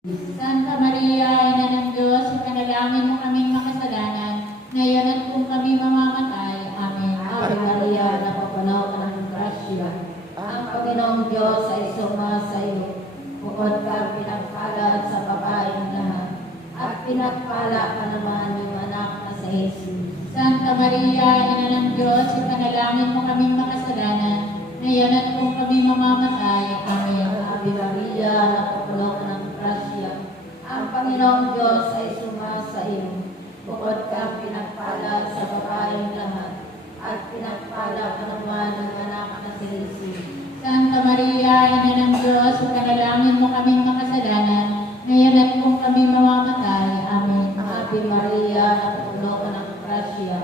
Santa Maria, Ina ng Diyos, ipanalangin mo kaming makasalanan, ngayon at kung kami mamamatay. Amen. Ave Maria, napapuno ka ng grasya. Ang Panginoong Diyos ay sumasa iyo. Bukod kang pinagpala sa babaeng lahat, at pinagpala ka naman yung anak na sa Jesus. Santa Maria, Ina ng Diyos, ipanalangin mo kaming makasalanan, ngayon at kung kami mamamatay. Amen. Ave Maria, napapuno ka ng grasya. Ang Panginoong Diyos ay sumasa iyo. Bukod kang pinagpala sa babaeng lahat, at pinagpala ka naman ng anak na si Jesus. Santa Maria, Ina ng Diyos, ipanalangin mo kaming makasalanan, ngayon at kung kami mamamatay. Amen. Ave Maria, napupuno ka ng grasya.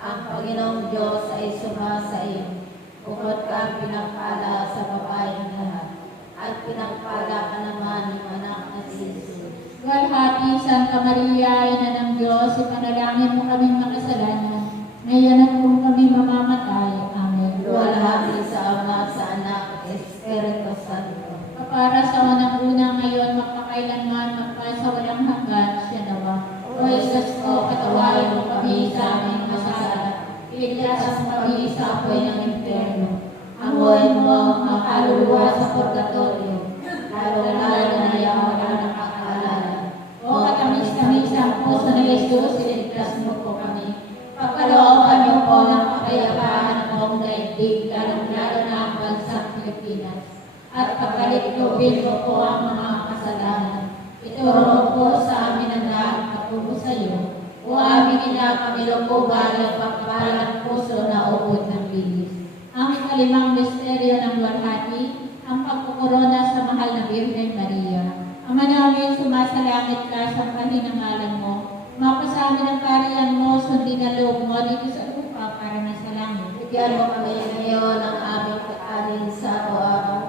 Ang Panginoong Diyos ay sumasa iyo. Bukod kang pinagpala sa babaeng lahat, at pinagpala ka naman ng anak na si Jesus. Walhati, Santa Maria, Ina ng Diyos, ipanalangin mo kaming makasalanan, ngayon at kung kami mamamatay. Amen. Luwalhati sa Ama, sa Anak, at Espiritu Santo. Para sa unang-unang ngayon, magpakailanman, magpasawalang hanggan, siya nawa. O Jesus ko, patawarin mo kami sa aming masala. Iligtas mo kami sa apoy ng impyerno. Amuin mo ang kaluluwa sa purgatorio, lalo-lalo na yung mga nakakaalala. O katamis-tamis ang puso na Jesus, iligtas mo po kami. Pagkalooban niyo po ng kapayapaan ng buong daigdig, lalong-lalo na ang bansang Pilipinas. At pagkaliklubin mo po ang mga kasalanan. Ituro po sa amin ang lahat patungo sa iyo. O aminin na kami lukuban at pagpapalang puso na ubod ng bihis. Ang ikalimang misteryo ng luwalhati, ang pagkukorona sa mahal na Birhen Maria. Ama namin, sumasalangit ka sa pahinangalan mo. Mapasamin ang pariyan mo, sundin ang loob mo dito sa lupa para nasa langit. Bigyan mo kami ngayon ng aming kakanin sa araw-araw,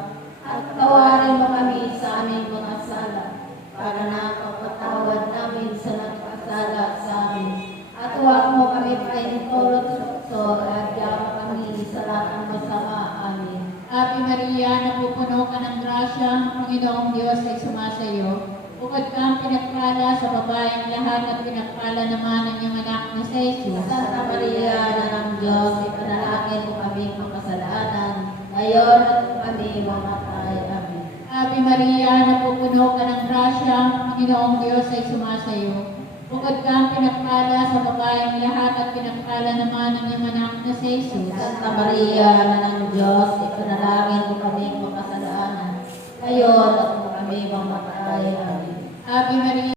at tawarin mo kami sa aming mga sala, para nakapatawad namin sa nagpasala sa amin. At huwag mo kami painitulot sa tukso, at yaman kami sa lahat ng masama. Amen. Ave Maria, napupuno ka ng grasya, ang Panginoong Diyos ay sumasayo. Bukod kang pinagpala sa babaeng lahat at pinagpala naman ang iyong anak na si Jesus. Santa Maria, na ng Diyos, ipanalangin mo kami makasalanan, ngayon at kung kami mamatay. Amen. Ave Maria, napupuno ka ng grasya, ang Panginoong Diyos ay sumasayo. Bukod kang pinagpala sa babaeng lahat at pinagpala naman ang iyong anak na si Jesus. Santa Maria, na ng Diyos, ipanalangin mo kami makasalanan, ngayon at kung kami mamatay. Amen. Ave